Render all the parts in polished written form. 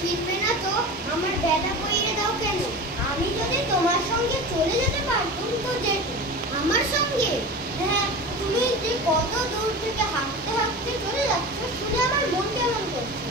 ফিরবে না তো আমার ব্যাটা বইয়ে দাও কেন? আমি যদি তোমার সঙ্গে চলে যেতে পারতুম তো যেতুম। আমার সঙ্গে? হ্যাঁ, তুমি যে কত দূর থেকে হাঁটতে হাঁটতে চলে যাচ্ছ শুনে আমার মন কেমন করছে।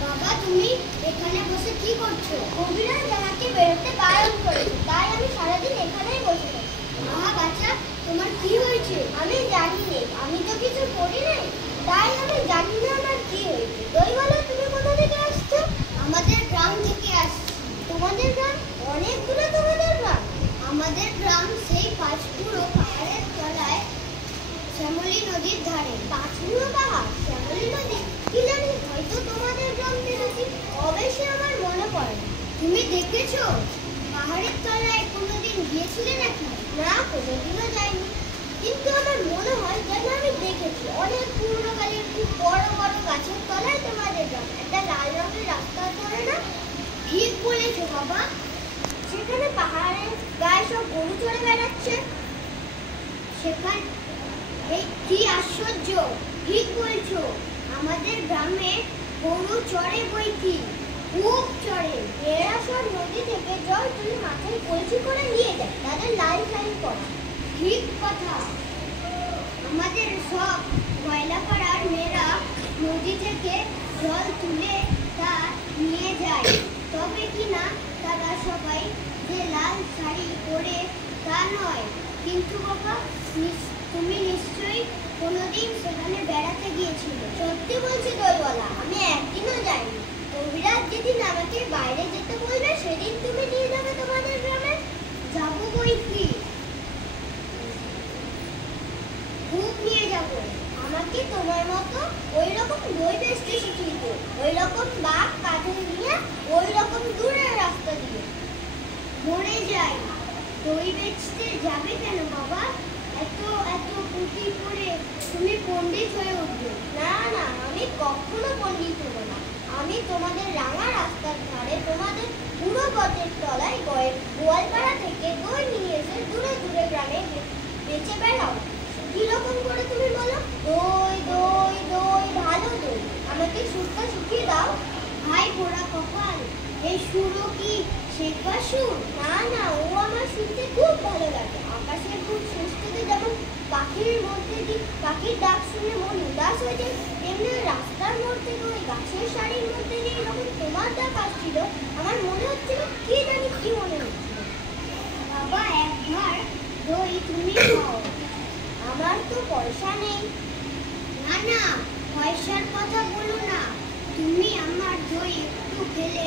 বাবা, তুমি এখানে বসে কি করছো? কবিরাজ আমাকে বেরোতে বারণ করেছে, তাই আমি সারাদিন এখানেই বসে থাকি। মা বাচ্চা, তোমার কি হয়েছে? আমি জানি না, আমি তো কিছু করি নাই, তাই আমি জানি না আমার কি হয়েছে। দইওয়ালা, তুমি কোথা থেকে আসছো? আমাদের গ্রাম থেকে আসছি। তোমাদের গ্রাম? অনেক দূরে তোমাদের গ্রাম? আমাদের গ্রাম সেই পাঁচপুরো পাহাড়ের তলায় শ্যামলী নদীর ধারে। পাঁচপুরো পাহাড়, শ্যামলী নদী, কি জানি, হয়তো তোমাদের গ্রাম দেখেছি, অবশ্যই আমার মনে পড়ে না। তুমি দেখেছো পাহাড়ের তলায় কোনোদিন গিয়েছিলে নাকি? না, কোনোদিনও যাইনি, কিন্তু আমার মনে হয় যেন আমি দেখেছি। অনেক পুরনো কালের খুব বড় বড় গাছের তলায় তোমাদের গ্রাম। একটা লাল রঙের রাস্তা ধরে না? ঠিক বলেছো বাবা, সেখানে পাহাড়ের গায়ে সব গরু চড়ে বেড়াচ্ছে। সেখানে এই কি আশ্চর্য! ঠিক বলছো, আমাদের গ্রামে গরু চড়ে বইকি, খুব চড়ে। এরা সব নদী থেকে জল তুলে মাথায় কলসি করে নিয়ে যায়, তাদের লাইন লাইন করা। ঠিক কথা, আমাদের সব ময়লাপাড়ার মেয়েরা নদী থেকে জল তুলে তা নিয়ে যায়। তবে কি না তারা সবাই যে লাল শাড়ি পরে তা নয়। কিন্তু বাবা, তুমি নিশ্চয়ই কোনোদিন সেখানে বেড়াতে গিয়েছিলে? সত্যি বলছি দইওয়ালা, আমি একদিনও যাইনি। কবিরাজ যেদিন আমাকে বাইরে যেতে বলবে সেদিন তুমি নিয়ে যাবে তোমাদের গ্রামে। যাবো বই কি, খুব নিয়ে যাবো। আমাকে তোমার মতো ওই রকম দই বেচতে শিখিয়ে দিও, ওই রকম বাঘ কাঁধে নিয়ে ওই রকম দূরের রাস্তা দিয়ে। মরে যাই, দই বেচতে যাবে কেন বাবা? এত এত পুঁথি পড়ে তুমি পণ্ডিত হয়ে উঠবে। না না, আমি কখনো পণ্ডিত হব না। আমি তোমাদের রাঙা রাস্তার ধারে তোমাদের পুরো গটের তলায় গোয়ালপাড়া থেকে দই নিয়ে এসে দূরে দূরে গ্রামে বেচে বেড়াও। কিরকম করে তুমি বলো? দই দই দই, ভালো দই। আমাকে সুরটা শিখিয়ে দাও। ভাই পোড়া কপাল, এই সুরও কি শেখবার সুর? না না, ও আমার শুনতে খুব ভালো লাগে। আকাশের খুব সুস্থতে যেমন পাখির মধ্যে দিয়ে পাখির ডাক শুনে মন উদাস হয়ে যায়, তেমনি রাস্তার মধ্যে ওই গাছের শাড়ির মধ্যে দিয়ে যখন তোমার ডাক আসছিল, আমার মনে হচ্ছিল কি জানি কি মনে হচ্ছিল। বাবা, একবার দই তুমি খাও। আমার তো পয়সা নেই। না না, পয়সার কথা বলো না, তুমি আমার দই একটু খেলে